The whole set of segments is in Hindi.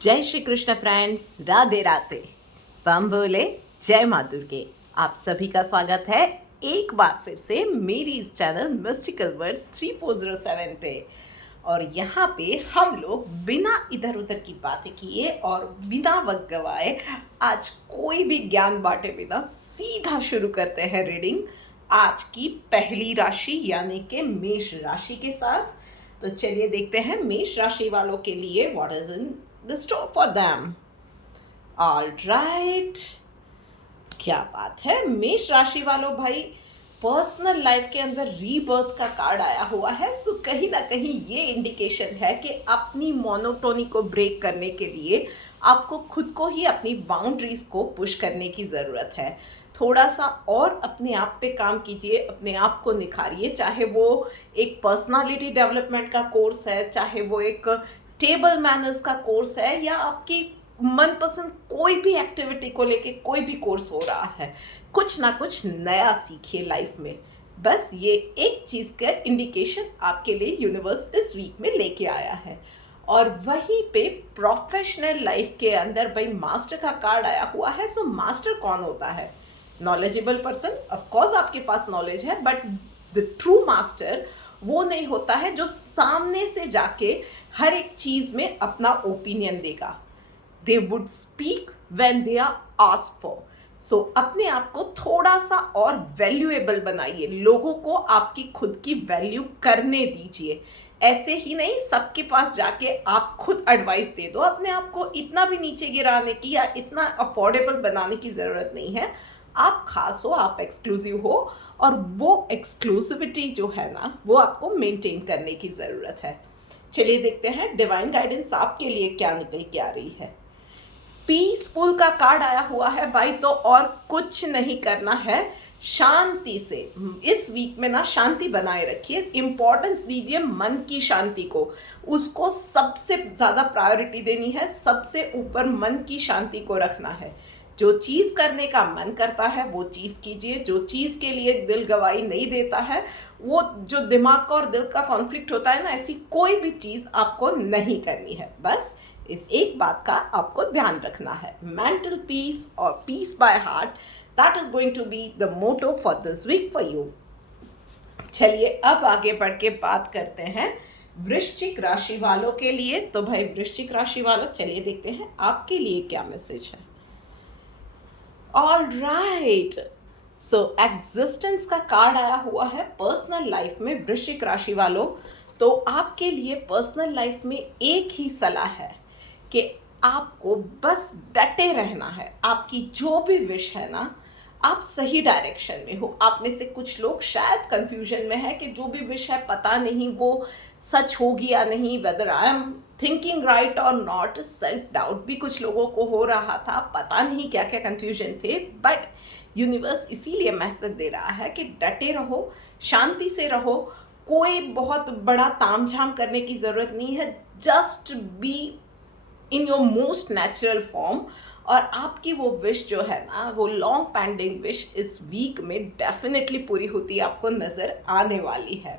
जय श्री कृष्ण फ्रेंड्स, राधे राधे। बम बोले जय माँ दुर्गे। आप सभी का स्वागत है एक बार फिर से मेरी इस चैनल मिस्टिकल वर्ड्स 3407 पे। और यहाँ पे हम लोग बिना इधर उधर की बातें किए और बिना वक्त गवाए आज कोई भी ज्ञान बांटे बिना सीधा शुरू करते हैं रीडिंग आज की पहली राशि यानी कि मेष राशि के साथ। तो चलिए देखते हैं मेष राशि वालों के लिए what is in the store for them. All right, क्या बात है मेष राशि वालों भाई, पर्सनल लाइफ के अंदर रीबर्थ का कार्ड आया हुआ है। सो कहीं ना कहीं ये इंडिकेशन है कि अपनी मोनोटोनी को ब्रेक करने के लिए आपको खुद को ही अपनी बाउंड्रीज को पुश करने की ज़रूरत है। थोड़ा सा और अपने आप पे काम कीजिए, अपने आप को निखारिए, चाहे वो एक पर्सनालिटी डेवलपमेंट का कोर्स है, चाहे वो एक टेबल मैनर्स का कोर्स है, या आपकी मनपसंद कोई भी एक्टिविटी को लेके कोई भी कोर्स हो रहा है। कुछ ना कुछ नया सीखिए लाइफ में। बस ये एक चीज़ का इंडिकेशन आपके लिए यूनिवर्स इस वीक में लेके आया है। और वहीं पे प्रोफेशनल लाइफ के अंदर भाई मास्टर का कार्ड आया हुआ है। सो मास्टर कौन होता है? Knowledgeable person. ऑफ कोर्स आपके पास नॉलेज है, बट द ट्रू मास्टर वो नहीं होता है जो सामने से जाके हर एक चीज में अपना ओपिनियन देगा। They would speak when they are asked for. So अपने आप को थोड़ा सा और वैल्यूएबल बनाइए, लोगों को आपकी खुद की वैल्यू करने दीजिए। ऐसे ही नहीं सबके पास जाके आप खुद एडवाइस दे दो। अपने आप को इतना भी नीचे गिराने की या इतना अफोर्डेबल बनाने की ज़रूरत नहीं है। आप खास हो, आप एक्सक्लूसिव हो, और वो एक्सक्लूसिविटी जो है ना वो आपको मेंटेन करने की ज़रूरत है। चलिए देखते हैं डिवाइन गाइडेंस आपके लिए क्या निकल के आ रही है। पीसफुल का कार्ड आया हुआ है भाई, तो और कुछ नहीं करना है, शांति से इस वीक में ना शांति बनाए रखिए। इंपॉर्टेंस दीजिए मन की शांति को, उसको सबसे ज़्यादा प्रायोरिटी देनी है, सबसे ऊपर मन की शांति को रखना है। जो चीज़ करने का मन करता है वो चीज़ कीजिए, जो चीज़ के लिए दिल गवाही नहीं देता है, वो जो दिमाग का और दिल का कॉन्फ्लिक्ट होता है ना, ऐसी कोई भी चीज़ आपको नहीं करनी है। बस इस एक बात का आपको ध्यान रखना है। मेंटल पीस और peace by heart, that is going to be the motto for this week for you. चलिए अब आगे बढ़ के बात करते हैं वृश्चिक राशि वालों के लिए। तो भाई वृश्चिक राशि वालों, चलिए देखते हैं आपके लिए क्या मैसेज है। ऑल राइट, सो एग्जिस्टेंस का कार्ड आया हुआ है पर्सनल लाइफ में वृश्चिक राशि वालों। तो आपके लिए पर्सनल लाइफ में एक ही सलाह है कि आपको बस डटे रहना है। आपकी जो भी विश है ना, आप सही डायरेक्शन में हो। आप में से कुछ लोग शायद कंफ्यूजन में है कि जो भी विश है पता नहीं वो सच होगी या नहीं, whether I am thinking right और नॉट। सेल्फ डाउट भी कुछ लोगों को हो रहा था, पता नहीं क्या क्या कंफ्यूजन थे। बट यूनिवर्स इसीलिए मैसेज दे रहा है कि डटे रहो, शांति से रहो। कोई बहुत बड़ा तामझाम करने की ज़रूरत नहीं है। Just be in your most natural form. और आपकी वो विश जो है ना, वो लॉन्ग पेंडिंग विश इस वीक में डेफिनेटली पूरी होती आपको नज़र आने वाली है।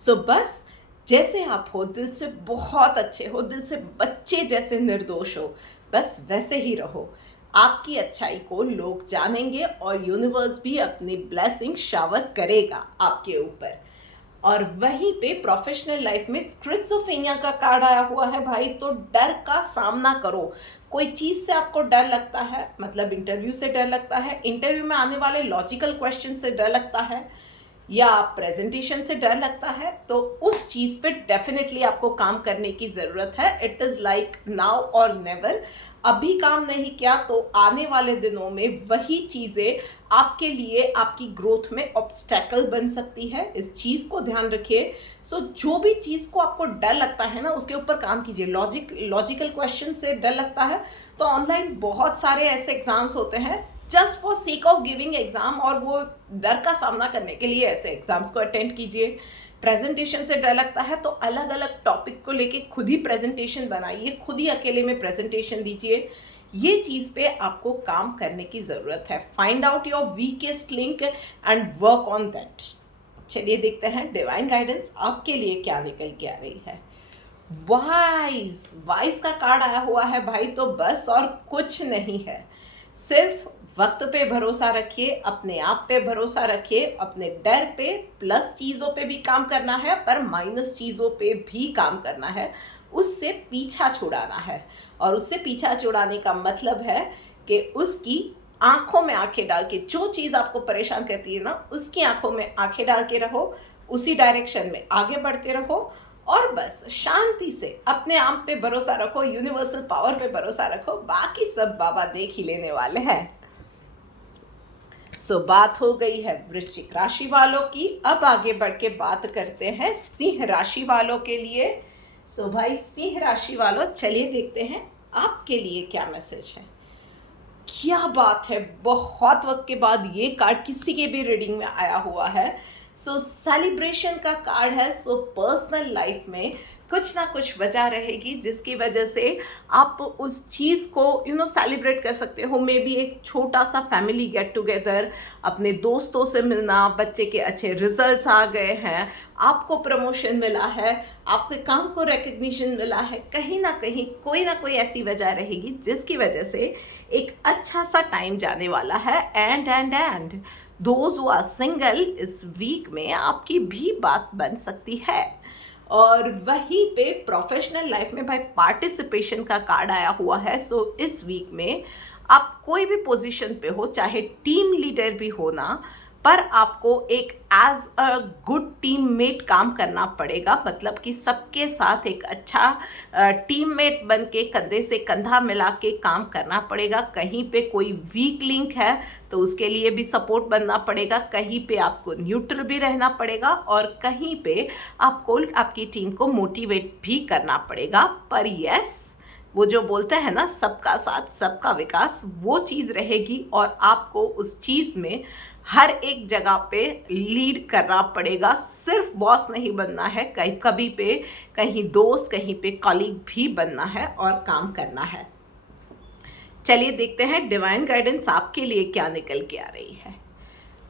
सो बस जैसे आप हो, दिल से बहुत अच्छे हो, दिल से बच्चे जैसे निर्दोष हो, बस वैसे ही रहो। आपकी अच्छाई को लोग जानेंगे और यूनिवर्स भी अपनी ब्लेसिंग शावर करेगा आपके ऊपर। और वहीं पे प्रोफेशनल लाइफ में स्क्रिट्सोफेनिया का कार्ड आया हुआ है भाई। तो डर का सामना करो। कोई चीज़ से आपको डर लगता है, मतलब इंटरव्यू से डर लगता है, इंटरव्यू में आने वाले लॉजिकल क्वेश्चन से डर लगता है, या प्रेजेंटेशन से डर लगता है, तो उस चीज़ पे डेफिनेटली आपको काम करने की ज़रूरत है। इट इज़ लाइक नाउ और नेवर। अभी काम नहीं किया तो आने वाले दिनों में वही चीज़ें आपके लिए आपकी ग्रोथ में ऑब्स्टेकल बन सकती है। इस चीज़ को ध्यान रखिए। सो जो भी चीज़ को आपको डर लगता है ना, उसके ऊपर काम कीजिए। लॉजिकल क्वेश्चन से डर लगता है तो ऑनलाइन बहुत सारे ऐसे एग्ज़ाम्स होते हैं just for sake of giving exam, और वो डर का सामना करने के लिए ऐसे एग्ज़ाम्स को अटेंड कीजिए। प्रेजेंटेशन से डर लगता है तो अलग अलग टॉपिक को लेके खुद ही प्रेजेंटेशन बनाइए, खुद ही अकेले में प्रेजेंटेशन दीजिए। ये चीज़ पे आपको काम करने की ज़रूरत है। Find out your weakest link and work on that. चलिए देखते हैं डिवाइन गाइडेंस आपके लिए क्या निकल के आ रही है। वाइस वाइस का कार्ड आया हुआ है भाई, तो बस और कुछ नहीं है। सिर्फ वक्त पे भरोसा रखिए, अपने आप पे भरोसा रखिए, अपने डर पे प्लस चीज़ों पे भी काम करना है, पर माइनस चीज़ों पे भी काम करना है, उससे पीछा छुड़ाना है। और उससे पीछा छुड़ाने का मतलब है कि उसकी आंखों में आंखें डाल के, जो चीज़ आपको परेशान करती है ना, उसकी आंखों में आंखें डाल के रहो, उसी डायरेक्शन में आगे बढ़ते रहो, और बस शांति से अपने आप पे भरोसा रखो, यूनिवर्सल पावर पे भरोसा रखो, बाकी सब बाबा देख ही लेने वाले हैं। बात हो गई है वृश्चिक राशि वालों की। अब आगे बढ़ के बात करते हैं सिंह राशि वालों के लिए। भाई सिंह राशि वालों, चलिए देखते हैं आपके लिए क्या मैसेज है। क्या बात है, बहुत वक्त के बाद ये कार्ड किसी के भी रीडिंग में आया हुआ है। सेलिब्रेशन का कार्ड है। पर्सनल लाइफ में कुछ ना कुछ वजह रहेगी जिसकी वजह से आप उस चीज़ को सेलिब्रेट कर सकते हो। मे बी एक छोटा सा फैमिली गेट टुगेदर, अपने दोस्तों से मिलना, बच्चे के अच्छे रिजल्ट्स आ गए हैं, आपको प्रमोशन मिला है, आपके काम को रिकग्निशन मिला है, कहीं ना कहीं कोई ना कोई ऐसी वजह रहेगी जिसकी वजह से एक अच्छा सा टाइम जाने वाला है। And those who are single, इस वीक में आपकी भी बात बन सकती है। और वहीं पे प्रोफेशनल लाइफ में भाई पार्टिसिपेशन का कार्ड आया हुआ है। इस वीक में आप कोई भी पोजीशन पे हो, चाहे टीम लीडर भी हो ना, पर आपको एक एज अ गुड टीममेट काम करना पड़ेगा। मतलब कि सबके साथ एक अच्छा टीममेट बन के कंधे से कंधा मिला के काम करना पड़ेगा। कहीं पे कोई वीक लिंक है तो उसके लिए भी सपोर्ट बनना पड़ेगा, कहीं पे आपको न्यूट्रल भी रहना पड़ेगा, और कहीं पे आपको आपकी टीम को मोटिवेट भी करना पड़ेगा। पर यस, वो जो बोलते हैं ना, सबका साथ सबका विकास, वो चीज़ रहेगी और आपको उस चीज़ में हर एक जगह पे लीड करना पड़ेगा। सिर्फ बॉस नहीं बनना है, कहीं कभी पे कहीं दोस्त, कहीं पे कॉलीग भी बनना है और काम करना है। चलिए देखते हैं डिवाइन गाइडेंस आपके लिए क्या निकल के आ रही है।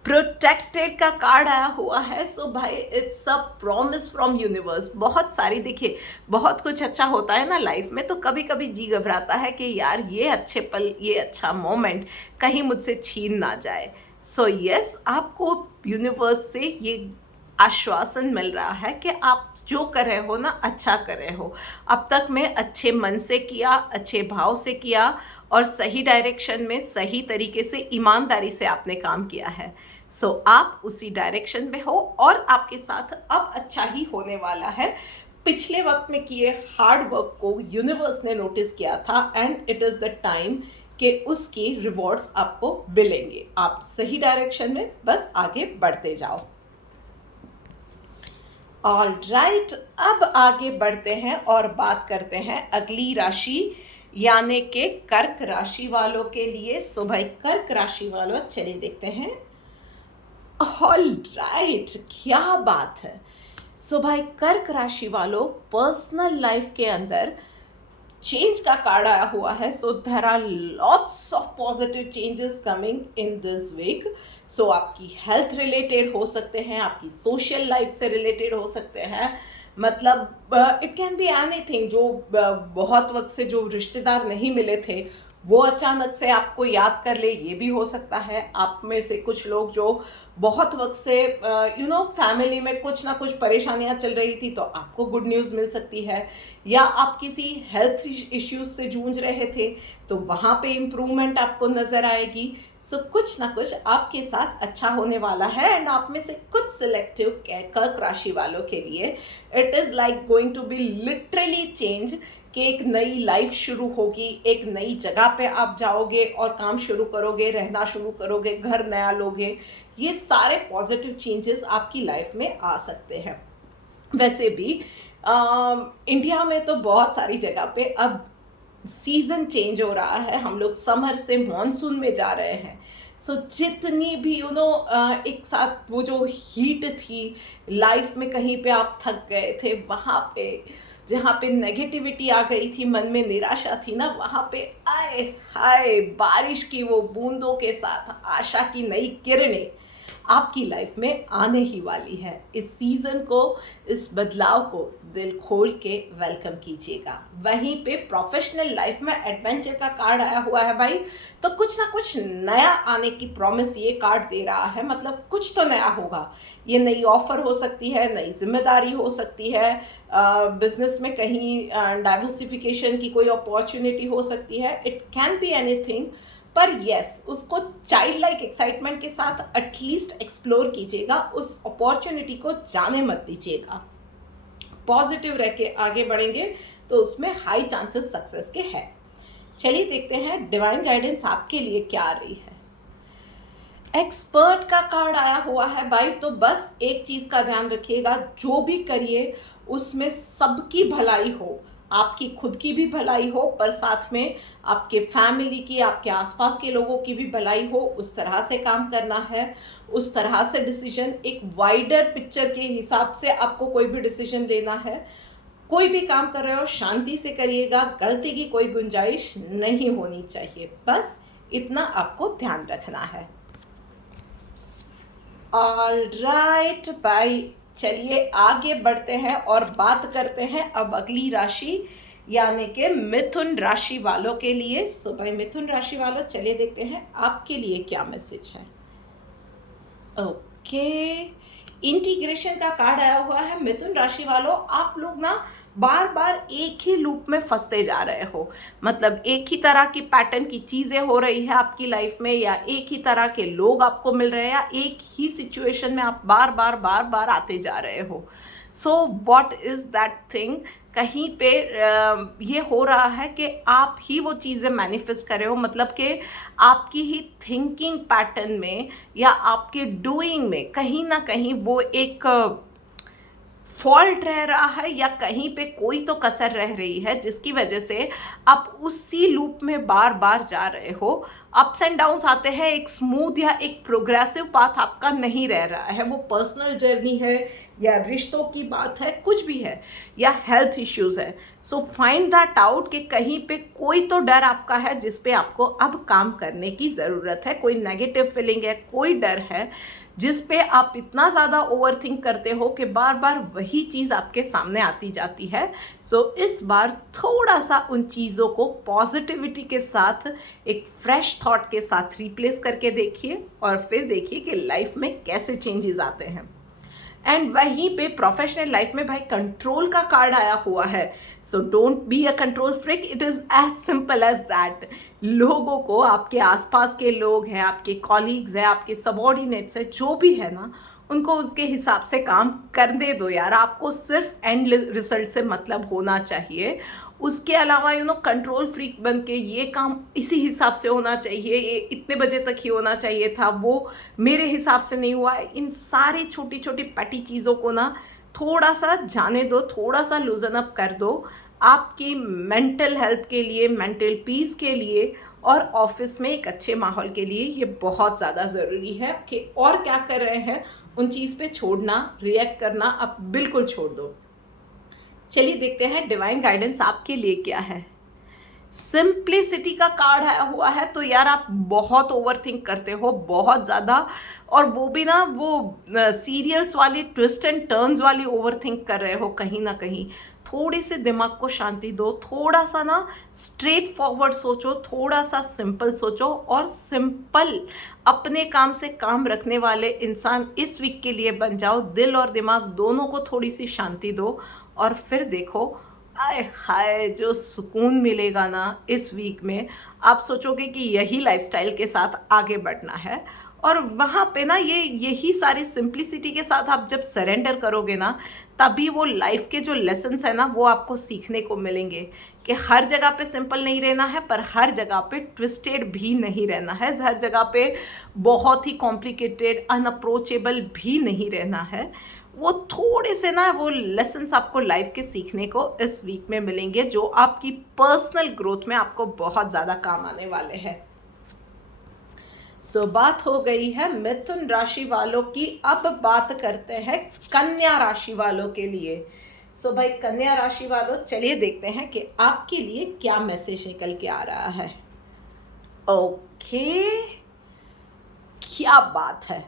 प्रोटेक्टेड का कार्ड आया हुआ है। भाई it's a promise from universe. बहुत सारी, देखिए बहुत कुछ अच्छा होता है ना लाइफ में, तो कभी कभी जी घबराता है कि यार ये अच्छे पल, ये अच्छा मोमेंट कहीं मुझसे छीन ना जाए। यस, आपको यूनिवर्स से ये आश्वासन मिल रहा है कि आप जो कर रहे हो ना, अच्छा कर रहे हो। अब तक में अच्छे मन से किया, अच्छे भाव से किया, और सही डायरेक्शन में, सही तरीके से, ईमानदारी से आपने काम किया है। आप उसी डायरेक्शन में हो और आपके साथ अब अच्छा ही होने वाला है। पिछले वक्त में किए हार्ड वर्क को यूनिवर्स ने नोटिस किया था, and it is the time कि उसकी रिवॉर्ड्स आपको मिलेंगे। आप सही डायरेक्शन में बस आगे बढ़ते जाओ। ऑलराइट, अब आगे बढ़ते हैं और बात करते हैं अगली राशि यानी कि कर्क राशि वालों के लिए। भाई कर्क राशि वालों, चलिए देखते हैं। ऑलराइट, क्या बात है। भाई कर्क राशि वालों, पर्सनल लाइफ के अंदर चेंज का कार्ड आया हुआ है। There are lots of positive changes coming in this week. आपकी हेल्थ रिलेटेड हो सकते हैं, आपकी सोशल लाइफ से रिलेटेड हो सकते हैं, मतलब इट कैन बी एनीथिंग। जो बहुत वक्त से जो रिश्तेदार नहीं मिले थे वो अचानक से आपको याद कर ले, ये भी हो सकता है। आप में से कुछ लोग जो बहुत वक्त से फैमिली में कुछ ना कुछ परेशानियां चल रही थी, तो आपको गुड न्यूज़ मिल सकती है। या आप किसी हेल्थ इश्यूज से जूझ रहे थे तो वहाँ पे इम्प्रूवमेंट आपको नज़र आएगी। कुछ ना कुछ आपके साथ अच्छा होने वाला है। एंड आप में से कुछ सिलेक्टिव कर्क राशि वालों के लिए it is like going to be literally change, कि एक नई लाइफ शुरू होगी, एक नई जगह पे आप जाओगे और काम शुरू करोगे, रहना शुरू करोगे, घर नया लोगे। ये सारे पॉजिटिव चेंजेस आपकी लाइफ में आ सकते हैं। वैसे भी इंडिया में तो बहुत सारी जगह पे अब सीज़न चेंज हो रहा है, हम लोग समर से मॉनसून में जा रहे हैं। जितनी भी एक साथ वो जो हीट थी लाइफ में, कहीं पे आप थक गए थे, वहाँ पे जहाँ पे नेगेटिविटी आ गई थी, मन में निराशा थी ना, वहाँ पे आए हाय बारिश की वो बूंदों के साथ आशा की नई किरणें आपकी लाइफ में आने ही वाली है। इस सीज़न को, इस बदलाव को दिल खोल के वेलकम कीजिएगा। वहीं पे प्रोफेशनल लाइफ में एडवेंचर का कार्ड आया हुआ है भाई, तो कुछ ना कुछ नया आने की प्रॉमिस ये कार्ड दे रहा है। मतलब कुछ तो नया होगा। ये नई ऑफर हो सकती है, नई जिम्मेदारी हो सकती है, बिजनेस में कहीं डाइवर्सिफिकेशन की कोई अपॉर्चुनिटी हो सकती है। इट कैन बी एनीथिंग, पर यस, उसको चाइल्ड लाइक एक्साइटमेंट के साथ एटलीस्ट एक्सप्लोर कीजिएगा। उस अपॉर्चुनिटी को जाने मत दीजिएगा। पॉजिटिव रह के आगे बढ़ेंगे तो उसमें हाई चांसेस सक्सेस के हैं। चलिए देखते हैं डिवाइन गाइडेंस आपके लिए क्या आ रही है। एक्सपर्ट का कार्ड आया हुआ है भाई, तो बस एक चीज़ का ध्यान रखिएगा, जो भी करिए उसमें सबकी भलाई हो, आपकी खुद की भी भलाई हो, पर साथ में आपके फैमिली की, आपके आसपास के लोगों की भी भलाई हो। उस तरह से काम करना है, उस तरह से डिसीजन, एक वाइडर पिक्चर के हिसाब से आपको कोई भी डिसीजन लेना है। कोई भी काम कर रहे हो शांति से करिएगा, गलती की कोई गुंजाइश नहीं होनी चाहिए। बस इतना आपको ध्यान रखना है। ऑलराइट भाई, चलिए आगे बढ़ते हैं और बात करते हैं अब अगली राशि यानी कि मिथुन राशि वालों के लिए। सो भाई मिथुन राशि वालों, चलिए देखते हैं आपके लिए क्या मैसेज है। ओके, इंटीग्रेशन का कार्ड आया हुआ है। मिथुन राशि वालों, आप लोग ना बार बार एक ही लूप में फंसते जा रहे हो। मतलब एक ही तरह की पैटर्न की चीज़ें हो रही है आपकी लाइफ में, या एक ही तरह के लोग आपको मिल रहे हैं, या एक ही सिचुएशन में आप बार बार आते जा रहे हो। So what is that thing? कहीं पे ये हो रहा है कि आप ही वो चीज़ें मैनिफेस्ट कर रहे हो। मतलब कि आपकी ही थिंकिंग पैटर्न में या आपके डूइंग में कहीं ना कहीं वो एक फॉल्ट रह रहा है, या कहीं पे कोई तो कसर रह रही है, जिसकी वजह से आप उसी लूप में बार बार जा रहे हो। अप्स एंड डाउन्स आते हैं, एक स्मूथ या एक प्रोग्रेसिव पाथ आपका नहीं रह रहा है। वो पर्सनल जर्नी है, या रिश्तों की बात है, कुछ भी है, या हेल्थ इश्यूज है। सो फाइंड दैट आउट कि कहीं पे कोई तो डर आपका है जिस पे आपको अब काम करने की ज़रूरत है। कोई नेगेटिव फीलिंग है, कोई डर है जिस पे आप इतना ज़्यादा ओवर थिंक करते हो कि बार बार वही चीज़ आपके सामने आती जाती है। सो इस बार थोड़ा सा उन चीज़ों को पॉजिटिविटी के साथ, एक फ्रेश थॉट के साथ रिप्लेस करके देखिए, और फिर देखिए कि लाइफ में कैसे चेंजेस आते हैं। एंड वहीं पे प्रोफेशनल लाइफ में भाई कंट्रोल का कार्ड आया हुआ है। So don't be a control freak, it is as simple as that. लोगों को, आपके आसपास के लोग हैं, आपके कॉलीग्स हैं, आपके सबॉर्डिनेट्स हैं, जो भी है ना, उनको उसके हिसाब से काम करने दो यार। आपको सिर्फ एंड रिजल्ट से मतलब होना चाहिए। उसके अलावा कंट्रोल फ्रीक बन के ये काम इसी हिसाब से होना चाहिए, ये इतने बजे तक ही होना चाहिए था, वो मेरे हिसाब से नहीं हुआ है, इन सारी छोटी छोटी पटी चीज़ों को ना थोड़ा सा जाने दो, थोड़ा सा लूजन अप कर दो। आपकी मेंटल हेल्थ के लिए, मेंटल पीस के लिए, और ऑफिस में एक अच्छे माहौल के लिए ये बहुत ज़्यादा ज़रूरी है कि और क्या कर रहे हैं उन चीज़ पे छोड़ना, रिएक्ट करना आप बिल्कुल छोड़ दो। चलिए देखते हैं डिवाइन गाइडेंस आपके लिए क्या है। सिंप्लिसिटी का कार्ड आया हुआ है। तो यार आप बहुत ओवर थिंक करते हो, बहुत ज़्यादा, और वो भी ना वो सीरियल्स वाली ट्विस्ट एंड टर्न्स वाली ओवर थिंक कर रहे हो कहीं ना कहीं। थोड़ी सी दिमाग को शांति दो, थोड़ा सा ना स्ट्रेट फॉरवर्ड सोचो, थोड़ा सा सिंपल सोचो, और सिंपल अपने काम से काम रखने वाले इंसान इस वीक के लिए बन जाओ। दिल और दिमाग दोनों को थोड़ी सी शांति दो, और फिर देखो आय हाय जो सुकून मिलेगा ना इस वीक में। आप सोचोगे कि यही लाइफस्टाइल के साथ आगे बढ़ना है, और वहाँ पे ना यही सारी सिंप्लिसिटी के साथ आप जब सरेंडर करोगे ना, तभी वो लाइफ के जो लेसन्स है ना वो आपको सीखने को मिलेंगे कि हर जगह पे सिंपल नहीं रहना है, पर हर जगह पे ट्विस्टेड भी नहीं रहना है, हर जगह पे बहुत ही कॉम्प्लिकेटेड, अनअप्रोचेबल भी नहीं रहना है। वो थोड़े से ना वो लेसन्स आपको लाइफ के सीखने को इस वीक में मिलेंगे, जो आपकी पर्सनल ग्रोथ में आपको बहुत ज़्यादा काम आने वाले हैं। सो बात हो गई है मिथुन राशि वालों की। अब बात करते हैं कन्या राशि वालों के लिए। सो भाई कन्या राशि वालों, चलिए देखते हैं कि आपके लिए क्या मैसेज निकल के आ रहा है। ओके, क्या बात है।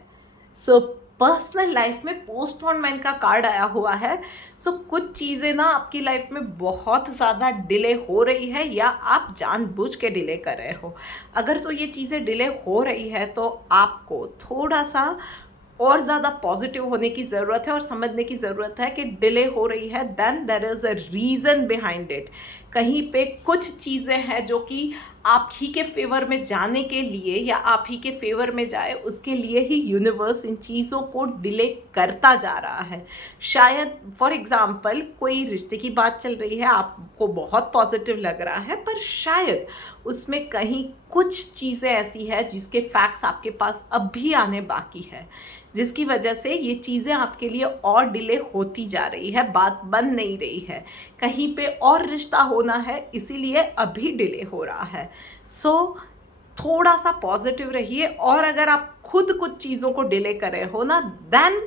सो पर्सनल लाइफ में पोस्टपोनमेंट का कार्ड आया हुआ है। सो कुछ चीज़ें ना आपकी लाइफ में बहुत ज़्यादा डिले हो रही है या आप जानबूझ के डिले कर रहे हो। अगर तो ये चीज़ें डिले हो रही है तो आपको थोड़ा सा और ज़्यादा पॉजिटिव होने की ज़रूरत है और समझने की ज़रूरत है कि डिले हो रही है, then there is a reason behind it. कहीं पे कुछ चीज़ें हैं जो कि आप ही के फेवर में जाने के लिए या आप ही के फेवर में जाए उसके लिए ही यूनिवर्स इन चीज़ों को डिले करता जा रहा है। शायद फॉर एग्ज़ाम्पल कोई रिश्ते की बात चल रही है, आपको बहुत पॉजिटिव लग रहा है, पर शायद उसमें कहीं कुछ चीज़ें ऐसी है जिसके फैक्ट्स आपके पास अब भी आने बाकी है, जिसकी वजह से ये चीज़ें आपके लिए और डिले होती जा रही है, बात बन नहीं रही है, कहीं पे और रिश्ता होना है इसीलिए अभी डिले हो रहा है। सो थोड़ा सा पॉजिटिव रहिए, और अगर आप खुद कुछ चीज़ों को डिले कर रहे हो ना, देन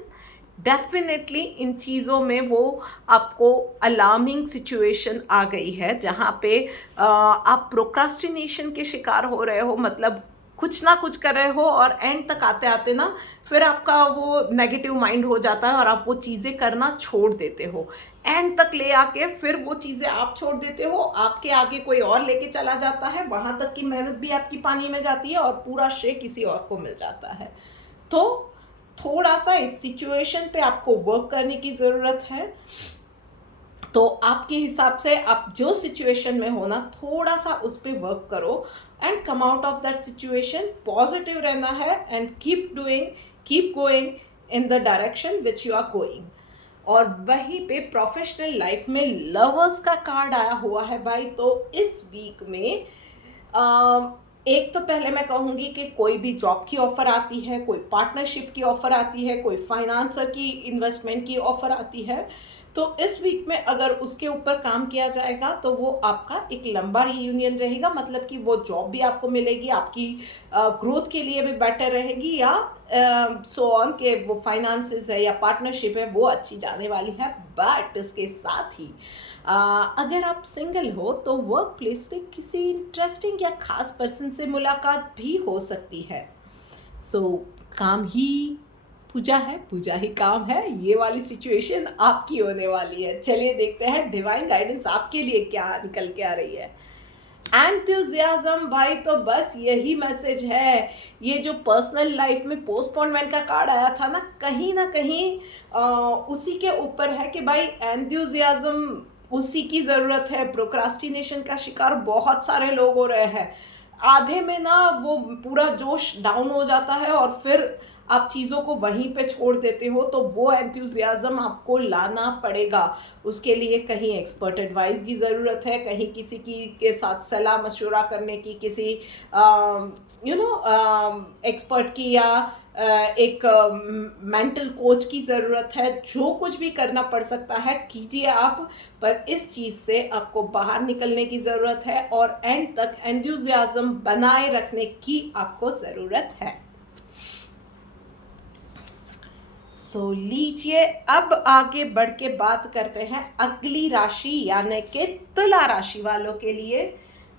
डेफिनेटली इन चीज़ों में वो आपको अलार्मिंग सिचुएशन आ गई है जहाँ पे आप प्रोक्रास्टिनेशन के शिकार हो रहे हो। मतलब कुछ ना कुछ कर रहे हो और एंड तक आते आते ना फिर आपका वो नेगेटिव माइंड हो जाता है और आप वो चीज़ें करना छोड़ देते हो। एंड तक ले आके फिर वो चीज़ें आप छोड़ देते हो, आपके आगे कोई और लेके चला जाता है, वहाँ तक की मेहनत भी आपकी पानी में जाती है और पूरा श्रेय किसी और को मिल जाता है। तो थोड़ा सा इस सिचुएशन पे आपको वर्क करने की ज़रूरत है। तो आपके हिसाब से आप जो सिचुएशन में हो ना, थोड़ा सा उस पर वर्क करो and come out of that situation. Positive रहना है and keep doing, keep going in the direction which you are going. और वहीं पे प्रोफेशनल लाइफ में लवर्स का कार्ड आया हुआ है भाई। तो इस वीक में एक तो पहले मैं कहूँगी कि कोई भी जॉब की ऑफ़र आती है, कोई पार्टनरशिप की ऑफ़र आती है, कोई फाइनेंसर की इन्वेस्टमेंट की ऑफ़र आती है। तो इस वीक में अगर उसके ऊपर काम किया जाएगा तो वो आपका एक लंबा रियूनियन रहेगा, मतलब कि वो जॉब भी आपको मिलेगी, आपकी ग्रोथ के लिए भी बेटर रहेगी, या सो ऑन के वो फाइनेंसेस है या पार्टनरशिप है वो अच्छी जाने वाली है। बट इसके साथ ही अगर आप सिंगल हो तो वर्क प्लेस पे किसी इंटरेस्टिंग या खास पर्सन से मुलाकात भी हो सकती है। सो काम ही पूजा है, पूजा ही काम है, ये वाली सिचुएशन आपकी होने वाली है। चलिए देखते हैं डिवाइन गाइडेंस आपके लिए क्या निकल के आ रही है। एंथुजियाज्म भाई, तो बस यही मैसेज है। ये जो पर्सनल लाइफ में पोस्टपोनमेंट का कार्ड आया था ना कहीं उसी के ऊपर है कि भाई एंथुजियाज्म उसी की ज़रूरत है। प्रोक्रास्टिनेशन का शिकार बहुत सारे लोग हो रहे हैं। आधे में ना वो पूरा जोश डाउन हो जाता है और फिर आप चीज़ों को वहीं पे छोड़ देते हो। तो वो एंथुजियाज्म आपको लाना पड़ेगा। उसके लिए कहीं एक्सपर्ट एडवाइस की ज़रूरत है, कहीं किसी की के साथ सलाह मशवरा करने की, किसी एक्सपर्ट की, या एक मेंटल कोच की ज़रूरत है। जो कुछ भी करना पड़ सकता है कीजिए आप, पर इस चीज़ से आपको बाहर निकलने की ज़रूरत है और एंड तक एंथुजियाज्म बनाए रखने की आपको ज़रूरत है। सो लीजिए अब आगे बढ़ के बात करते हैं अगली राशि यानी कि तुला राशि वालों के लिए।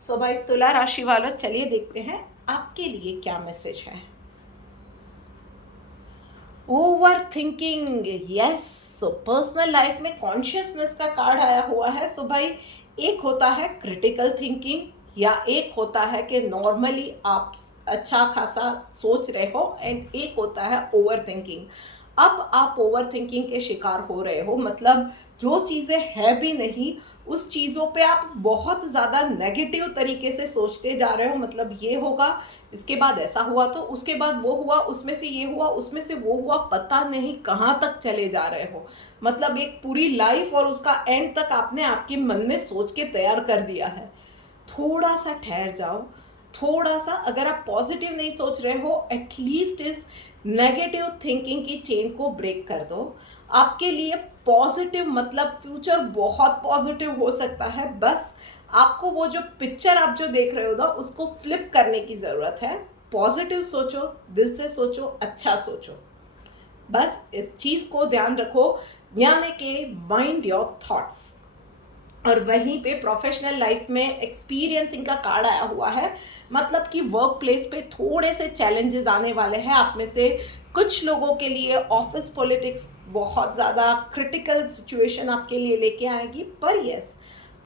सो भाई तुला राशि वालों, चलिए देखते हैं आपके लिए क्या मैसेज है। Over thinking, yes. So personal life में कॉन्शियसनेस का कार्ड आया हुआ है। सो भाई एक होता है क्रिटिकल थिंकिंग या एक होता है कि नॉर्मली आप अच्छा खासा सोच रहे हो, एंड एक होता है ओवर थिंकिंग। अब आप ओवर थिंकिंग के शिकार हो रहे हो, मतलब जो चीज़ें हैं भी नहीं उस चीज़ों पे आप बहुत ज़्यादा नेगेटिव तरीके से सोचते जा रहे हो। मतलब ये होगा, इसके बाद ऐसा हुआ, तो उसके बाद वो हुआ, उसमें से ये हुआ, उसमें से वो हुआ, पता नहीं कहाँ तक चले जा रहे हो। मतलब एक पूरी लाइफ और उसका एंड तक आपने आपके मन में सोच के तैयार कर दिया है। थोड़ा सा ठहर जाओ, थोड़ा सा अगर आप पॉजिटिव नहीं सोच रहे हो, एटलीस्ट इस नेगेटिव थिंकिंग की चेन को ब्रेक कर दो। आपके लिए पॉजिटिव मतलब फ्यूचर बहुत पॉजिटिव हो सकता है। बस आपको वो जो पिक्चर आप जो देख रहे हो ना उसको फ्लिप करने की ज़रूरत है। पॉजिटिव सोचो, दिल से सोचो, अच्छा सोचो। बस इस चीज़ को ध्यान रखो, यानी कि माइंड योर थॉट्स। और वहीं पे प्रोफेशनल लाइफ में एक्सपीरियंसिंग का कार्ड आया हुआ है, मतलब कि वर्क प्लेस पे थोड़े से चैलेंजेस आने वाले हैं। आप में से कुछ लोगों के लिए ऑफिस पॉलिटिक्स बहुत ज़्यादा क्रिटिकल सिचुएशन आपके लिए लेके आएगी, पर यस,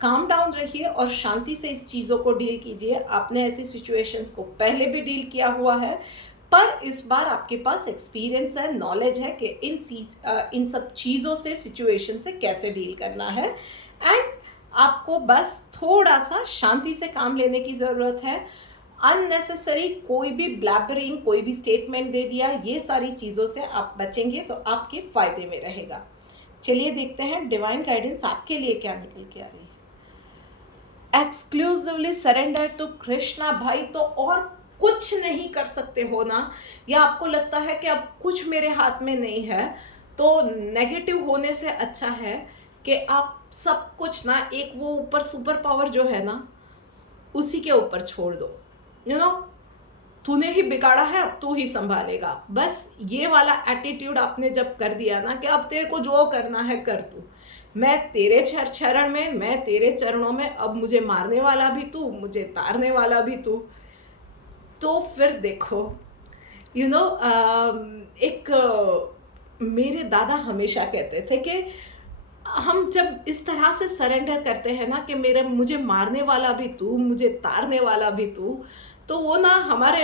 काम डाउन रहिए और शांति से इस चीज़ों को डील कीजिए। आपने ऐसी सिचुएशंस को पहले भी डील किया हुआ है, पर इस बार आपके पास एक्सपीरियंस है, नॉलेज है कि इन सब चीज़ों से, सिचुएशन से कैसे डील करना है। एंड आपको बस थोड़ा सा शांति से काम लेने की ज़रूरत है। अननेसेसरी कोई भी ब्लैबरिंग, कोई भी स्टेटमेंट दे दिया, ये सारी चीज़ों से आप बचेंगे तो आपके फ़ायदे में रहेगा। चलिए देखते हैं डिवाइन गाइडेंस आपके लिए क्या निकल के आ रही है। Exclusively surrender to Krishna. भाई तो और कुछ नहीं कर सकते हो ना, या आपको लगता है कि अब कुछ मेरे हाथ में नहीं है, तो नेगेटिव होने से अच्छा है कि आप सब कुछ ना एक वो ऊपर सुपर पावर जो है ना, उसी के ऊपर छोड़ दो। तूने ही बिगाड़ा है, अब तू ही संभालेगा। बस ये वाला एटीट्यूड आपने जब कर दिया ना कि अब तेरे को जो करना है कर तू, मैं तेरे चरण में, मैं तेरे चरणों में, अब मुझे मारने वाला भी तू, मुझे तारने वाला भी तू। तो फिर देखो मेरे दादा हमेशा कहते थे कि हम जब इस तरह से सरेंडर करते हैं ना कि मुझे मारने वाला भी तू, मुझे तारने वाला भी तू, तो वो ना हमारे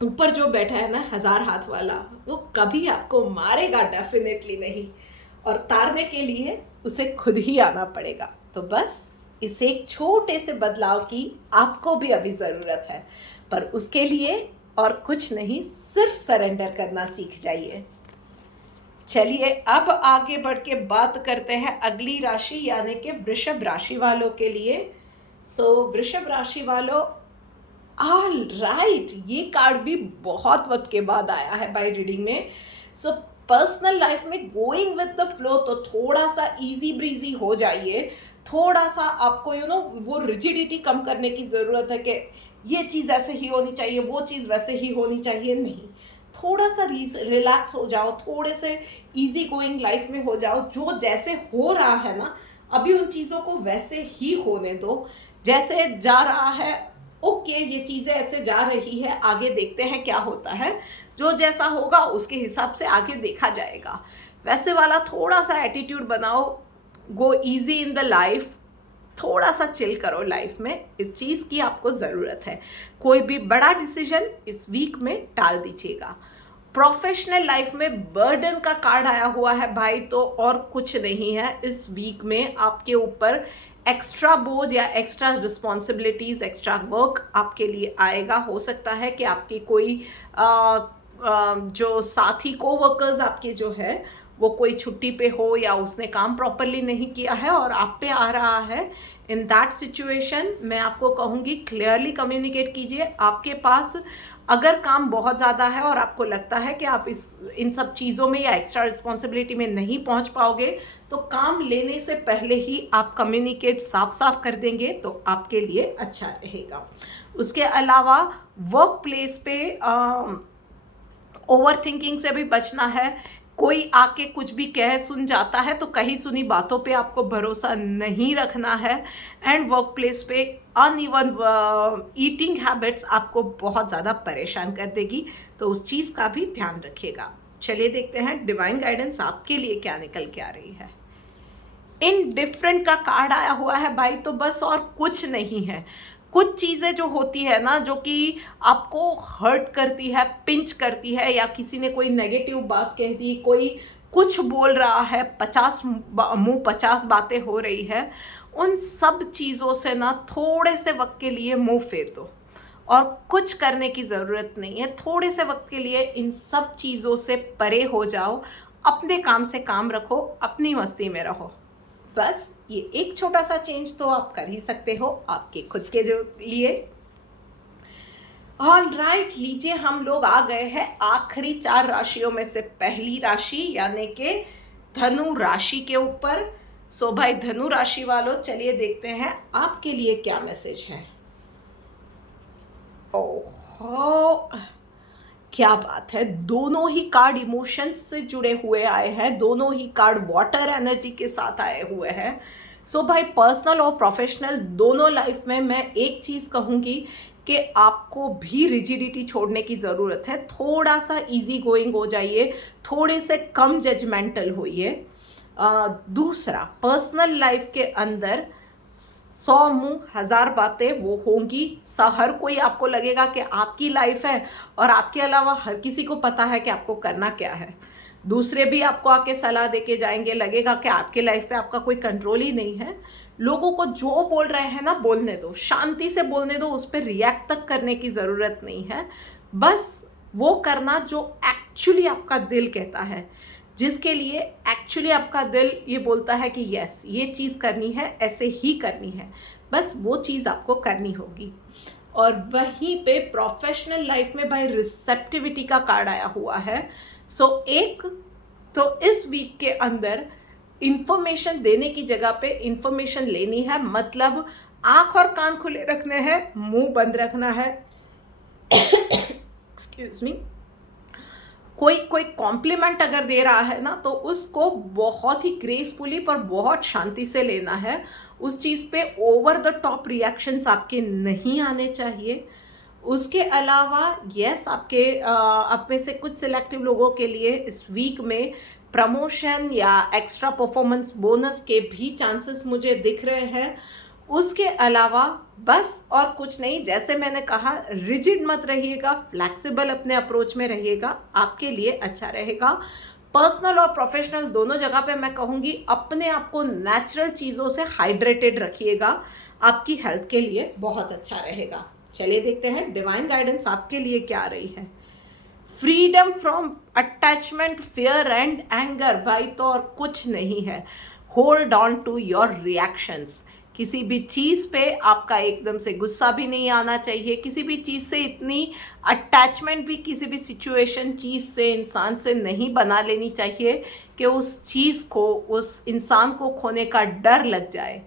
ऊपर जो बैठा है ना 1000 हाथ वाला, वो कभी आपको मारेगा डेफिनेटली नहीं, और तारने के लिए उसे खुद ही आना पड़ेगा। तो बस इस एक छोटे से बदलाव की आपको भी अभी ज़रूरत है, पर उसके लिए और कुछ नहीं, सिर्फ सरेंडर करना सीख जाइए। चलिए अब आगे बढ़ के बात करते हैं अगली राशि यानी कि वृषभ राशि वालों के लिए। वृषभ राशि वालों, ऑल राइट, ये कार्ड भी बहुत वक्त के बाद आया है बाय रीडिंग में। पर्सनल लाइफ में गोइंग विद द फ्लो, तो थोड़ा सा इजी ब्रीजी हो जाइए। थोड़ा सा आपको वो रिजिडिटी कम करने की ज़रूरत है कि ये चीज़ ऐसे ही होनी चाहिए, वो चीज़ वैसे ही होनी चाहिए, नहीं। थोड़ा सा रिलैक्स हो जाओ, थोड़े से इजी गोइंग लाइफ में हो जाओ। जो जैसे हो रहा है ना अभी, उन चीज़ों को वैसे ही होने दो जैसे जा रहा है। ओके, ये चीज़ें ऐसे जा रही है, आगे देखते हैं क्या होता है, जो जैसा होगा उसके हिसाब से आगे देखा जाएगा, वैसे वाला थोड़ा सा एटीट्यूड बनाओ। गो इजी इन द लाइफ, थोड़ा सा चिल करो लाइफ में, इस चीज़ की आपको ज़रूरत है। कोई भी बड़ा डिसीजन इस वीक में टाल दीजिएगा। प्रोफेशनल लाइफ में बर्डन का कार्ड आया हुआ है भाई, तो और कुछ नहीं है। इस वीक में आपके ऊपर एक्स्ट्रा बोझ या एक्स्ट्रा रिस्पॉन्सिबिलिटीज़, एक्स्ट्रा वर्क आपके लिए आएगा। हो सकता है कि आपकी कोई जो साथी कोवर्कर्स आपके जो है वो कोई छुट्टी पे हो, या उसने काम प्रॉपरली नहीं किया है और आप पे आ रहा है। इन दैट सिचुएशन मैं आपको कहूँगी क्लियरली कम्युनिकेट कीजिए। आपके पास अगर काम बहुत ज़्यादा है और आपको लगता है कि आप इन सब चीज़ों में या एक्स्ट्रा रिस्पॉन्सिबिलिटी में नहीं पहुँच पाओगे, तो काम लेने से पहले ही आप कम्युनिकेट साफ साफ कर देंगे तो आपके लिए अच्छा रहेगा। उसके अलावा वर्क प्लेस पे ओवर थिंकिंग से भी बचना है। कोई आके कुछ भी कह सुन जाता है तो कहीं सुनी बातों पे आपको भरोसा नहीं रखना है। एंड वर्क प्लेस पे अनइवन ईटिंग हैबिट्स आपको बहुत ज़्यादा परेशान कर देगी, तो उस चीज़ का भी ध्यान रखिएगा। चलिए देखते हैं डिवाइन गाइडेंस आपके लिए क्या निकल के आ रही है। इनडिफरेंट का कार्ड आया हुआ है भाई, तो बस और कुछ नहीं है। कुछ चीज़ें जो होती है ना, जो कि आपको हर्ट करती है, पिंच करती है, या किसी ने कोई नेगेटिव बात कह दी, कोई कुछ बोल रहा है, 50 बातें हो रही है, उन सब चीज़ों से ना थोड़े से वक्त के लिए मुंह फेर दो और कुछ करने की ज़रूरत नहीं है। थोड़े से वक्त के लिए इन सब चीज़ों से परे हो जाओ, अपने काम से काम रखो, अपनी मस्ती में रहो। बस ये एक छोटा सा चेंज तो आप कर ही सकते हो आपके खुद के जो लिए। ऑल राइट, लीजिए हम लोग आ गए हैं आखिरी 4 राशियों में से पहली राशि यानी कि धनु राशि के ऊपर। सो भाई धनु राशि वालों, चलिए देखते हैं आपके लिए क्या मैसेज है। ओहो, क्या बात है, दोनों ही कार्ड इमोशंस से जुड़े हुए आए हैं, दोनों ही कार्ड वाटर एनर्जी के साथ आए हुए हैं। सो भाई पर्सनल और प्रोफेशनल दोनों लाइफ में मैं एक चीज़ कहूँगी कि आपको भी रिजिडिटी छोड़ने की ज़रूरत है, थोड़ा सा इजी गोइंग हो जाइए, थोड़े से कम जजमेंटल होइए। दूसरा, पर्सनल लाइफ के अंदर 100 मुंह 1000 बातें वो होंगी। हर कोई आपको लगेगा कि आपकी लाइफ है और आपके अलावा हर किसी को पता है कि आपको करना क्या है। दूसरे भी आपको आके सलाह देके जाएंगे, लगेगा कि आपके लाइफ पे आपका कोई कंट्रोल ही नहीं है। लोगों को जो बोल रहे हैं ना बोलने दो, शांति से बोलने दो, उस पर रिएक्ट तक करने की ज़रूरत नहीं है। बस वो करना जो एक्चुअली आपका दिल कहता है, जिसके लिए एक्चुअली आपका दिल ये बोलता है कि यस ये चीज़ करनी है, ऐसे ही करनी है, बस वो चीज़ आपको करनी होगी। और वहीं पे प्रोफेशनल लाइफ में भाई रिसेप्टिविटी का कार्ड आया हुआ है। एक तो इस वीक के अंदर इंफॉर्मेशन देने की जगह पे इंफॉर्मेशन लेनी है, मतलब आंख और कान खुले रखने हैं, मुंह बंद रखना है। Excuse me. कोई कॉम्प्लीमेंट अगर दे रहा है ना तो उसको बहुत ही ग्रेसफुली पर बहुत शांति से लेना है। उस चीज़ पे ओवर द टॉप रिएक्शंस आपके नहीं आने चाहिए। उसके अलावा यस, आप में से कुछ सिलेक्टिव लोगों के लिए इस वीक में प्रमोशन या एक्स्ट्रा परफॉर्मेंस बोनस के भी चांसेस मुझे दिख रहे हैं। उसके अलावा बस और कुछ नहीं, जैसे मैंने कहा रिजिड मत रहिएगा, फ्लैक्सिबल अपने अप्रोच में रहिएगा, आपके लिए अच्छा रहेगा। पर्सनल और प्रोफेशनल दोनों जगह पे मैं कहूँगी अपने आप को नेचुरल चीज़ों से हाइड्रेटेड रखिएगा, आपकी हेल्थ के लिए बहुत अच्छा रहेगा। चलिए देखते हैं डिवाइन गाइडेंस आपके लिए क्या आ रही है। Freedom from attachment, fear and anger, भाई तो और कुछ नहीं है। Hold on to your reactions. किसी भी चीज़ पे आपका एकदम से गुस्सा भी नहीं आना चाहिए, किसी भी चीज़ से इतनी अटैचमेंट भी किसी भी सिचुएशन, चीज़ से, इंसान से नहीं बना लेनी चाहिए कि उस चीज़ को, उस इंसान को खोने का डर लग जाए,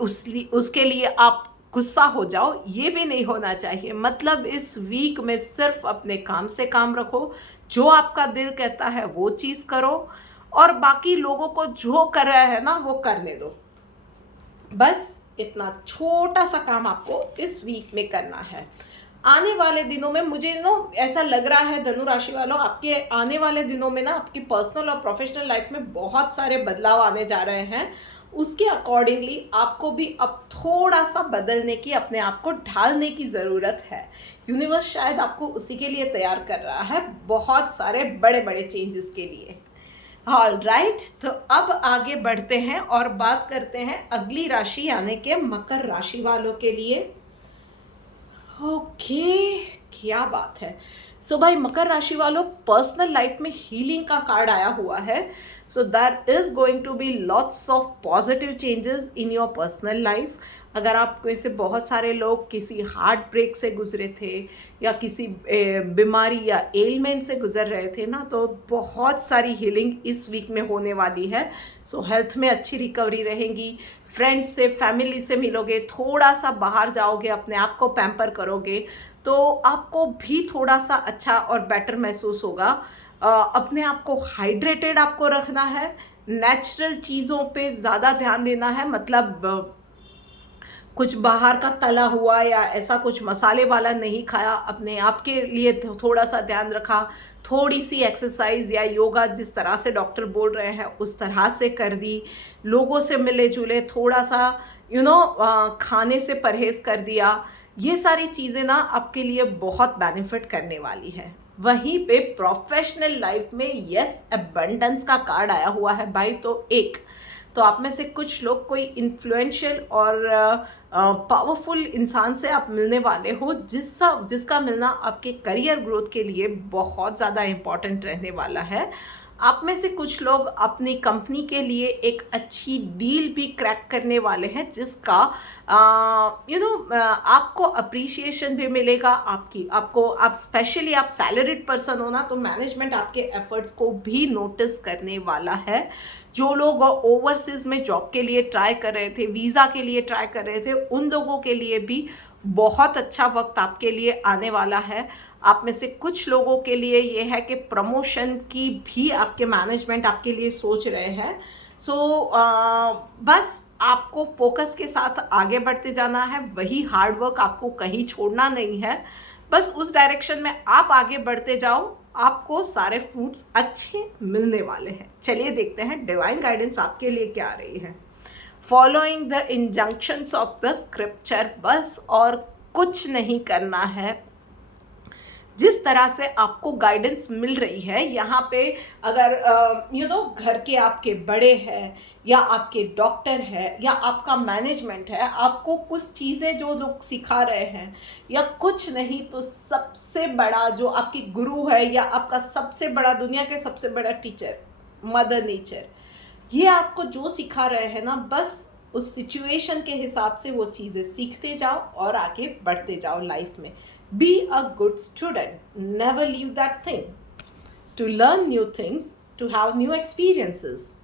उसके लिए आप गुस्सा हो जाओ, ये भी नहीं होना चाहिए। मतलब इस वीक में सिर्फ अपने काम से काम रखो, जो आपका दिल कहता है वो चीज़ करो, और बाकी लोगों को जो कर रहा है ना वो करने दो। बस इतना छोटा सा काम आपको इस वीक में करना है। आने वाले दिनों में मुझे ऐसा लग रहा है धनु राशि वालों, आपके आने वाले दिनों में ना आपकी पर्सनल और प्रोफेशनल लाइफ में बहुत सारे बदलाव आने जा रहे हैं। उसके अकॉर्डिंगली आपको भी अब थोड़ा सा बदलने की, अपने आप को ढालने की ज़रूरत है। यूनिवर्स शायद आपको उसी के लिए तैयार कर रहा है, बहुत सारे बड़े बड़े चेंजेस के लिए। ऑल राइट, तो अब आगे बढ़ते हैं और बात करते हैं अगली राशि यानी कि मकर राशि वालों के लिए। ओके, क्या बात है। भाई मकर राशि वालों, पर्सनल लाइफ में हीलिंग का कार्ड आया हुआ है। There is going to be lots of positive changes in your personal life. अगर आप में से बहुत सारे लोग किसी हार्ट ब्रेक से गुजरे थे या किसी बीमारी या एलिमेंट से गुजर रहे थे ना, तो बहुत सारी हीलिंग इस वीक में होने वाली है। हेल्थ में अच्छी रिकवरी रहेगी, फ्रेंड्स से, फैमिली से मिलोगे, थोड़ा सा बाहर जाओगे, अपने आप को पैम्पर करोगे तो आपको भी थोड़ा सा अच्छा और बेटर महसूस होगा। अपने आप को हाइड्रेटेड आपको रखना है, नेचुरल चीज़ों पे ज़्यादा ध्यान देना है, मतलब कुछ बाहर का तला हुआ या ऐसा कुछ मसाले वाला नहीं खाया, अपने आप के लिए थोड़ा सा ध्यान रखा, थोड़ी सी एक्सरसाइज या योगा जिस तरह से डॉक्टर बोल रहे हैं उस तरह से कर दी, लोगों से मिले जुले, थोड़ा सा खाने से परहेज कर दिया। ये सारी चीज़ें ना आपके लिए बहुत बेनिफिट करने वाली है। वहीं पे प्रोफेशनल लाइफ में यस, अबंडेंस का कार्ड आया हुआ है भाई। तो आप में से कुछ लोग कोई इन्फ्लुएंशियल और पावरफुल इंसान से आप मिलने वाले हो, जिसका मिलना आपके करियर ग्रोथ के लिए बहुत ज़्यादा इम्पॉर्टेंट रहने वाला है। आप में से कुछ लोग अपनी कंपनी के लिए एक अच्छी डील भी क्रैक करने वाले हैं, जिसका आपको अप्रिसिएशन भी मिलेगा। आप स्पेशली आप सैलरीड पर्सन हो ना, तो मैनेजमेंट आपके एफर्ट्स को भी नोटिस करने वाला है। जो लोग ओवरसीज में जॉब के लिए ट्राई कर रहे थे, वीज़ा के लिए ट्राई कर रहे थे, उन लोगों के लिए भी बहुत अच्छा वक्त आपके लिए आने वाला है। आप में से कुछ लोगों के लिए ये है कि प्रमोशन की भी आपके मैनेजमेंट आपके लिए सोच रहे हैं। बस आपको फोकस के साथ आगे बढ़ते जाना है, वही हार्ड वर्क, आपको कहीं छोड़ना नहीं है। बस उस डायरेक्शन में आप आगे बढ़ते जाओ, आपको सारे फ्रूट्स अच्छे मिलने वाले हैं। चलिए देखते हैं डिवाइन गाइडेंस आपके लिए क्या आ रही है। Following the injunctions of the scripture, बस और कुछ नहीं करना है। जिस तरह से आपको गाइडेंस मिल रही है यहाँ पे, अगर घर के आपके बड़े हैं या आपके डॉक्टर है या आपका मैनेजमेंट है, आपको कुछ चीज़ें जो लोग सिखा रहे हैं, या कुछ नहीं तो सबसे बड़ा जो आपकी गुरु है या आपका सबसे बड़ा, दुनिया के सबसे बड़ा टीचर मदर नेचर, ये आपको जो सिखा रहे हैं ना, बस उस सिचुएशन के हिसाब से वो चीज़ें सीखते जाओ और आगे बढ़ते जाओ लाइफ में। Be a good student, never leave that thing, to learn new things, to have new experiences.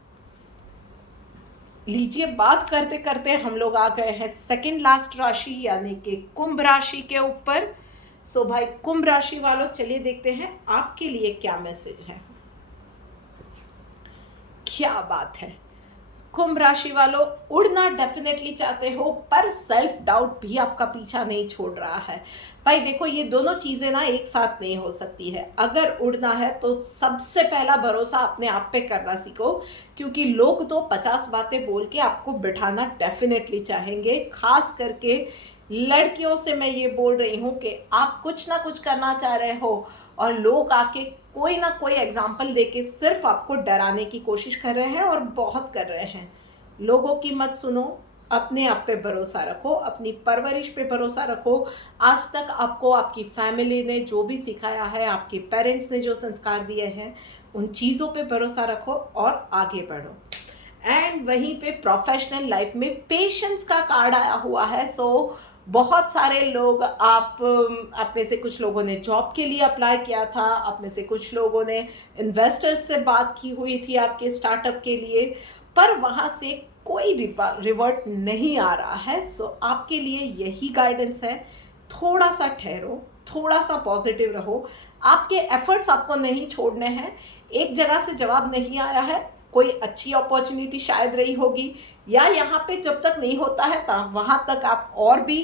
लीजिए, बात करते करते हम लोग आ गए हैं सेकंड लास्ट राशि यानी कि कुंभ राशि के ऊपर। सो भाई कुंभ राशि वालों, चलिए देखते हैं आपके लिए क्या मैसेज है। क्या बात है कुंभ राशि वालों, उड़ना डेफिनेटली चाहते हो, पर सेल्फ डाउट भी आपका पीछा नहीं छोड़ रहा है। भाई देखो, ये दोनों चीज़ें ना एक साथ नहीं हो सकती है। अगर उड़ना है तो सबसे पहला भरोसा अपने आप पे करना सीखो, क्योंकि लोग तो 50 बातें बोल के आपको बिठाना डेफिनेटली चाहेंगे। खास करके लड़कियों से मैं ये बोल रही हूँ कि आप कुछ ना कुछ करना चाह रहे हो और लोग आके कोई ना कोई एग्जाम्पल देके सिर्फ आपको डराने की कोशिश कर रहे हैं, और बहुत कर रहे हैं। लोगों की मत सुनो, अपने आप पे भरोसा रखो, अपनी परवरिश पे भरोसा रखो। आज तक आपको आपकी फैमिली ने जो भी सिखाया है, आपके पेरेंट्स ने जो संस्कार दिए हैं, उन चीज़ों पे भरोसा रखो और आगे बढ़ो। एंड वहीं पे प्रोफेशनल लाइफ में पेशेंस का कार्ड आया हुआ है। सो बहुत सारे लोग, आप में से कुछ लोगों ने जॉब के लिए अप्लाई किया था, आप में से कुछ लोगों ने इन्वेस्टर्स से बात की हुई थी आपके स्टार्टअप के लिए, पर वहाँ से कोई रिवर्ट नहीं आ रहा है। सो आपके लिए यही गाइडेंस है, थोड़ा सा ठहरो, थोड़ा सा पॉजिटिव रहो। आपके एफर्ट्स आपको नहीं छोड़ने हैं। एक जगह से जवाब नहीं आया है, कोई अच्छी अपॉर्चुनिटी शायद रही होगी, या यहाँ पे जब तक नहीं होता है तब वहाँ तक आप और भी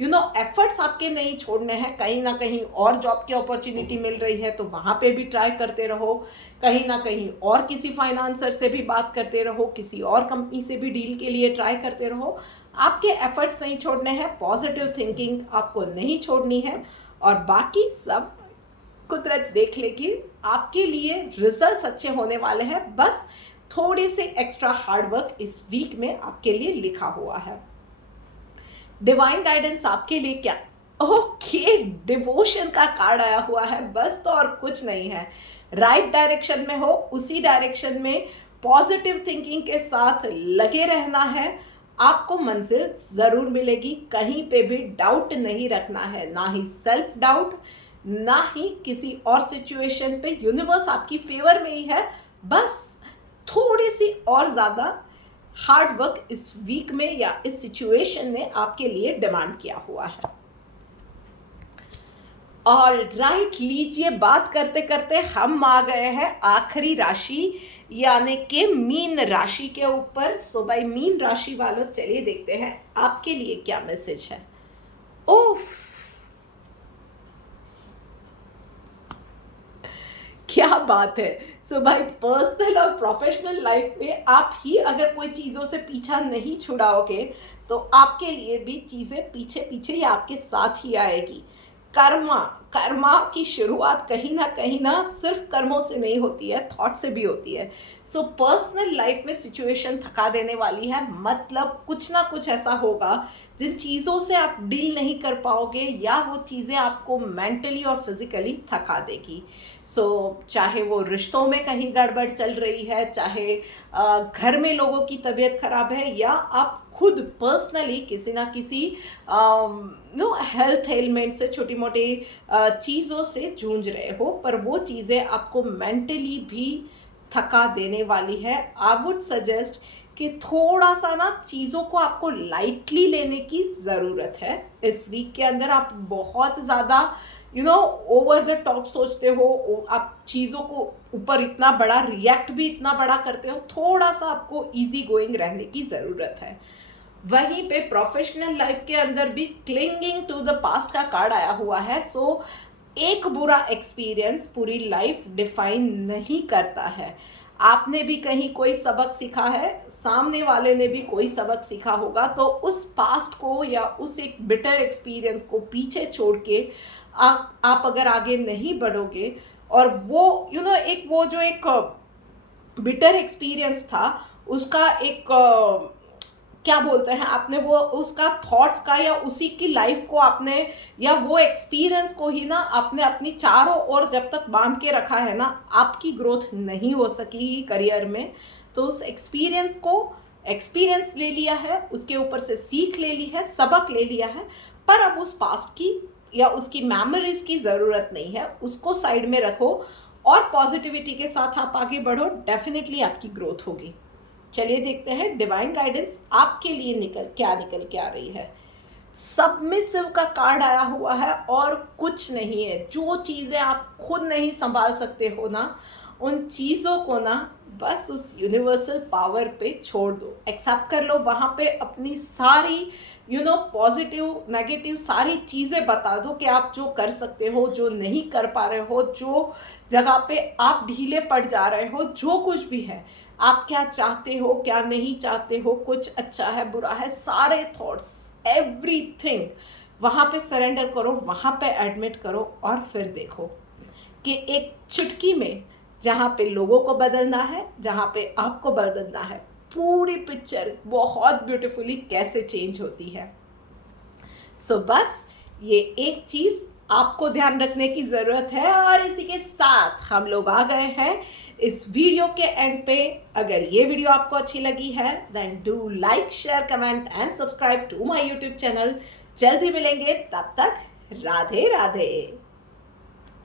एफर्ट्स आपके नहीं छोड़ने हैं। कहीं ना कहीं और जॉब की अपॉर्चुनिटी मिल रही है तो वहाँ पे भी ट्राई करते रहो। कहीं ना कहीं और किसी फाइनेंसर से भी बात करते रहो, किसी और कंपनी से भी डील के लिए ट्राई करते रहो। आपके एफर्ट्स नहीं छोड़ने हैं, पॉजिटिव थिंकिंग आपको नहीं छोड़नी है, और बाकी सब कुदरत देख लेगी। आपके लिए रिजल्ट्स अच्छे होने वाले हैं, बस थोड़े से एक्स्ट्रा हार्ड वर्क इस वीक में आपके लिए लिखा हुआ है। डिवाइन गाइडेंस आपके लिए क्या? ओके, डिवोशन का कार्ड आया हुआ है, बस तो और कुछ नहीं है। राइट डायरेक्शन में हो, उसी डायरेक्शन में पॉजिटिव थिंकिंग के साथ लगे रहना है। आपको मंजिल जरूर मिलेगी, कहीं पे भी डाउट नहीं रखना है, ना ही सेल्फ डाउट, ना ही किसी और सिचुएशन पे। यूनिवर्स आपकी फेवर में ही है, बस थोड़ी सी और ज़्यादा हार्ड वर्क इस वीक में या इस सिचुएशन ने आपके लिए डिमांड किया हुआ है। ऑल राइट, लीजिए, बात करते करते हम आ गए हैं आखिरी राशि यानी कि मीन राशि के ऊपर। सो भाई मीन राशि वालों, चलिए देखते हैं आपके लिए क्या मैसेज है। ओफ, क्या बात है। सो भाई पर्सनल और प्रोफेशनल लाइफ में आप ही अगर कोई चीज़ों से पीछा नहीं छुड़ाओगे तो आपके लिए भी चीज़ें पीछे पीछे या आपके साथ ही आएगी। कर्मा की शुरुआत कहीं ना सिर्फ कर्मों से नहीं होती है, थॉट से भी होती है। सो पर्सनल लाइफ में सिचुएशन थका देने वाली है, मतलब कुछ ना कुछ ऐसा होगा जिन चीज़ों से आप डील नहीं कर पाओगे, या वो चीज़ें आपको मेंटली और फिजिकली थका देगी। सो चाहे वो रिश्तों में कहीं गड़बड़ चल रही है, चाहे घर में लोगों की तबीयत खराब है, या आप खुद पर्सनली किसी ना किसी हेल्थ एलिमेंट से, छोटी मोटी चीज़ों से जूझ रहे हो, पर वो चीज़ें आपको मेंटली भी थका देने वाली है। आई वुड सजेस्ट कि थोड़ा सा ना चीज़ों को आपको लाइटली लेने की ज़रूरत है। इस वीक के अंदर आप बहुत ज़्यादा ओवर द टॉप सोचते हो, आप चीज़ों को ऊपर इतना बड़ा रिएक्ट भी इतना बड़ा करते हो। थोड़ा सा आपको इजी गोइंग रहने की ज़रूरत है। वहीं पे प्रोफेशनल लाइफ के अंदर भी क्लिंगिंग टू द पास्ट का कार्ड आया हुआ है। सो एक बुरा एक्सपीरियंस पूरी लाइफ डिफाइन नहीं करता है। आपने भी कहीं कोई सबक सीखा है, सामने वाले ने भी कोई सबक सीखा होगा, तो उस पास्ट को या उस एक बिटर एक्सपीरियंस को पीछे छोड़ के आप अगर आगे नहीं बढ़ोगे और वो एक वो जो एक बिटर एक्सपीरियंस था उसका एक क्या बोलते हैं, आपने वो उसका थॉट्स का या उसी की लाइफ को आपने या वो एक्सपीरियंस को ही ना आपने अपनी चारों ओर जब तक बांध के रखा है ना, आपकी ग्रोथ नहीं हो सकी करियर में। तो उस एक्सपीरियंस ले लिया है, उसके ऊपर से सीख ले ली है, सबक ले लिया है, पर अब उस पास्ट की या उसकी मेमोरीज की ज़रूरत नहीं है। उसको साइड में रखो और पॉजिटिविटी के साथ आप आगे बढ़ो, डेफिनेटली आपकी ग्रोथ होगी। चलिए देखते हैं डिवाइन गाइडेंस आपके लिए निकल के आ रही है। सबमिसिव का कार्ड आया हुआ है और कुछ नहीं है। जो चीज़ें आप खुद नहीं संभाल सकते हो ना, उन चीज़ों को ना बस उस यूनिवर्सल पावर पे छोड़ दो, एक्सेप्ट कर लो। वहाँ पे अपनी सारी पॉजिटिव नेगेटिव सारी चीज़ें बता दो कि आप जो कर सकते हो, जो नहीं कर पा रहे हो, जो जगह पे आप ढीले पड़ जा रहे हो, जो कुछ भी है, आप क्या चाहते हो क्या नहीं चाहते हो, कुछ अच्छा है बुरा है, सारे थॉट्स एवरीथिंग वहाँ पे सरेंडर करो, वहाँ पे एडमिट करो और फिर देखो कि एक चुटकी में जहाँ पे लोगों को बदलना है, जहाँ पे आपको बदलना है, पूरी पिक्चर बहुत ब्यूटीफुली कैसे चेंज होती है। सो बस ये एक चीज़ आपको ध्यान रखने की ज़रूरत है। और इसी के साथ हम लोग आ गए हैं इस वीडियो के एंड पे। अगर ये वीडियो आपको अच्छी लगी है then do like share comment and subscribe to my YouTube channel. जल्दी मिलेंगे, तब तक राधे राधे।